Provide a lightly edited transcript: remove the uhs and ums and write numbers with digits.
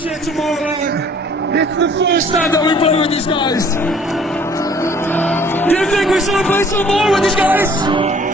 shit Tomorrowland. This is the first time that we play with these guys. Do you think we should play some more with these guys?